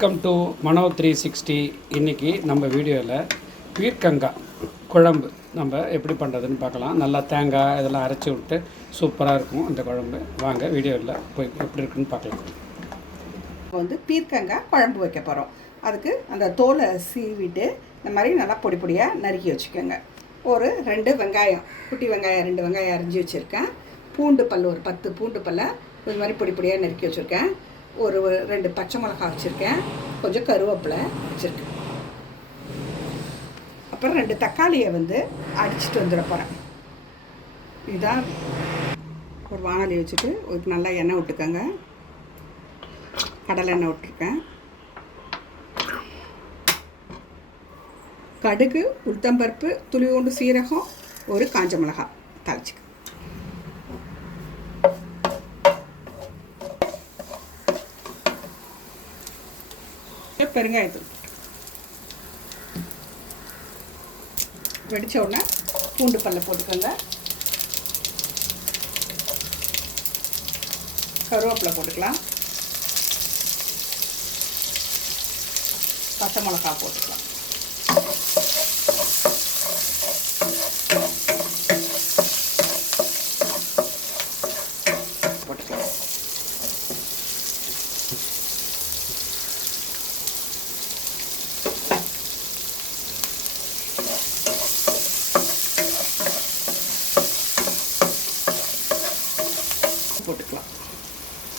Welcome to மனோ 360. இன்றைக்கி நம்ம வீடியோவில் பீர்க்கங்காய் குழம்பு நம்ம எப்படி பண்ணுறதுன்னு பார்க்கலாம். நல்லா தேங்காய் இதெல்லாம் அரைச்சி விட்டு சூப்பராக இருக்கும் அந்த குழம்பு. வாங்க வீடியோவில் போய் எப்படி இருக்குன்னு பார்க்கலாம். பீர்க்கங்காய் குழம்பு வைக்க போகிறோம். அதுக்கு அந்த தோலை சீவிட்டு இந்த மாதிரி நல்லா பொடி பொடியாக நறுக்கி வச்சுக்கோங்க. ஒரு 2 வெங்காயம், குட்டி வெங்காயம் 2 வெங்காயம் அரிஞ்சு வச்சுருக்கேன். பூண்டு பல் ஒரு 10 பூண்டு பல்லை இது மாதிரி பொடி பொடியாக நறுக்கி வச்சுருக்கேன். ஒரு 2 பச்சை மிளகாய் வச்சுருக்கேன். கொஞ்சம் கருவேப்பிலை வச்சுருக்கேன். அப்புறம் 2 தக்காளியை அடிச்சுட்டு வந்துட போகிறேன். இதுதான் ஒரு வானொலி வச்சுட்டு ஒரு நல்லா எண்ணெய் விட்டுக்கோங்க. கடலை எண்ணெய் விட்டுருக்கேன். கடுகு, உளுத்தம்பருப்பு, துளியோண்டு சீரகம், ஒரு காஞ்ச மிளகாய் தாளிச்சுக்க. பெருங்காயத்தூள் வெடித்த உடனே பூண்டு பல்ல போட்டுக்கோங்க. கருவேப்பிலை போட்டுக்கலாம். பச்சை மிளகாய் போட்டுக்கலாம். போட்டுக்கலாம்.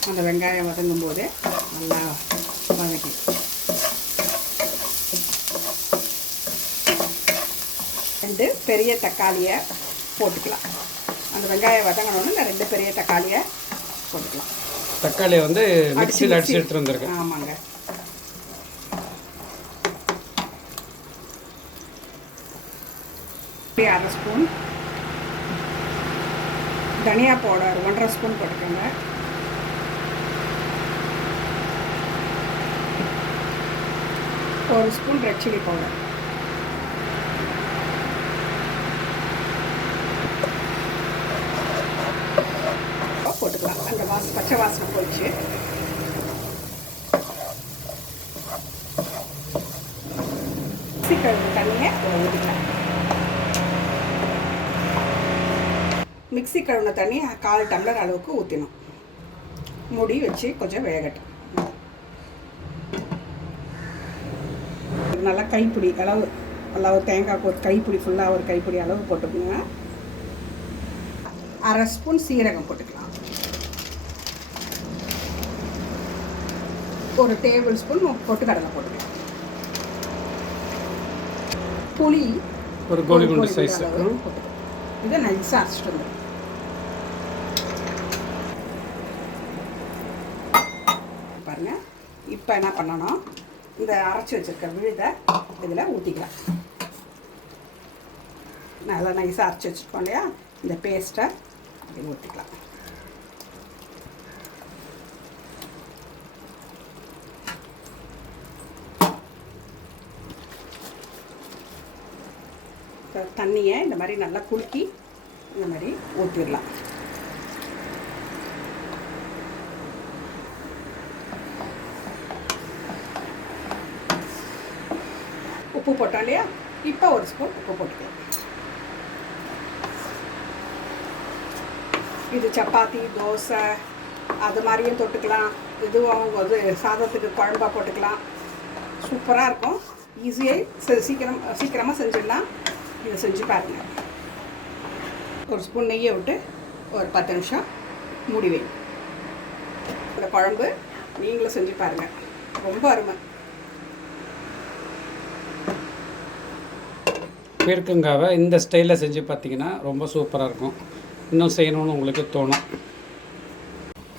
அந்த வெங்காயம் வதங்கும் போதே நல்லா வதக்கி 2 பெரிய தக்காளியை போட்டுக்கலாம். அந்த வெங்காயம் வதங்கணும்னு இந்த 2 பெரிய தக்காளியை போட்டுக்கலாம். தக்காளியை மிக்சியில் அடிச்சு எடுத்துகிட்டு வந்துருக்கேன். ஆமாங்க. அரை ஸ்பூன் தனியா பவுடர் 1.5 ஸ்பூன் போட்டுக்கோங்க. ஒரு ஸ்பூன் ரெட் சில்லி பவுடர், போட்டுக்கலாம். அந்த பச்சை வாசனை போயிடுச்சு. மிக்ஸி கழுவு தண்ணியை ஊற்றிக்கலாம். மிக்ஸி கழுவின தண்ணி 1/4 டம்ளர் அளவுக்கு ஊற்றினோம். மூடி வச்சு கொஞ்சம் வேகட்டும். நல்லா கைப்பிடி அளவு, நல்லா ஒரு தேங்காய்க்கு ஒரு கைப்பிடி ஃபுல்லாக ஒரு கைப்பிடி அளவு போட்டுக்கோங்க. அரை ஸ்பூன் சீரகம் போட்டுக்கலாம். ஒரு டேபிள் ஸ்பூன் பொட்டுக்கடலை போட்டுக்கலாம். புளி ஒரு கோலிகுண்டு சைஸ் போட்டுக்கலாம். இதை நைஸாக அரைச்சிட்டு வந்துடும். பாருங்கள். இப்போ என்ன பண்ணணும், இந்த அரைச்சி வச்சுருக்க விழுதை இதில் ஊற்றிக்கலாம். நல்லா நைஸாக அரைச்சி வச்சுருக்கோம் இல்லையா, இந்த பேஸ்ட்டை அப்படி ஊற்றிக்கலாம். தண்ணியை இந்த மாதிரி நல்லா குலுக்கி இந்த மாதிரி ஊற்றிடலாம். உப்பு போட்டோம் இல்லையா, இப்போ ஒரு ஸ்பூன் உப்பு போட்டுக்கலாம். இது சப்பாத்தி, தோசை அது மாதிரியும் தொட்டுக்கலாம். இதுவும் சாதத்துக்கு குழம்பா போட்டுக்கலாம். சூப்பராக இருக்கும். ஈஸியாக சீக்கிரமாக செஞ்சிடலாம். இதை செஞ்சு பாருங்கள். ஒரு ஸ்பூன் நெய்யை விட்டு ஒரு 10 நிமிஷம் மூடி வை. இந்த குழம்பு நீங்களும் செஞ்சு பாருங்கள். ரொம்ப அருமை. பீர்க்கங்காவை இந்த ஸ்டைலில் செஞ்சு பார்த்தீங்கன்னா ரொம்ப சூப்பராக இருக்கும். இன்னும் செய்யணும்னு உங்களுக்கு தோணும்.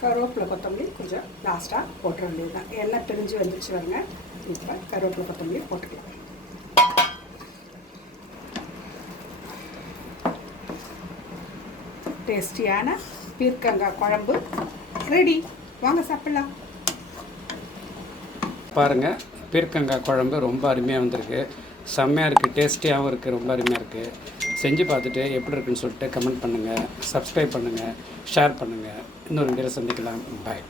கருவேப்பிலை கொத்தமல்லி கொஞ்சம் லாஸ்ட்டாக போட்டுற வேண்டியது தான். எண்ணெய் பிரிஞ்சு வந்துருச்சு வருங்க. இப்போ கருவேப்பிலை கொத்தமல்லி போட்டுக்கலாம். டேஸ்டியான பீர்க்கங்காய் குழம்பு ரெடி. வாங்க சாப்பிடலாம். பாருங்கள், பீர்க்கங்காய் குழம்பு ரொம்ப அருமையாக வந்திருக்கு. செம்மையாக இருக்குது. டேஸ்டியாகவும் இருக்குது. ரொம்ப அருமையாக இருக்குது. செஞ்சு பார்த்துட்டு எப்படி இருக்குன்னு சொல்லிட்டு கமெண்ட் பண்ணுங்கள். சப்ஸ்கிரைப் பண்ணுங்கள். ஷேர் பண்ணுங்கள். இன்னொரு வீடியோவில் சந்திக்கலாம். பாய்.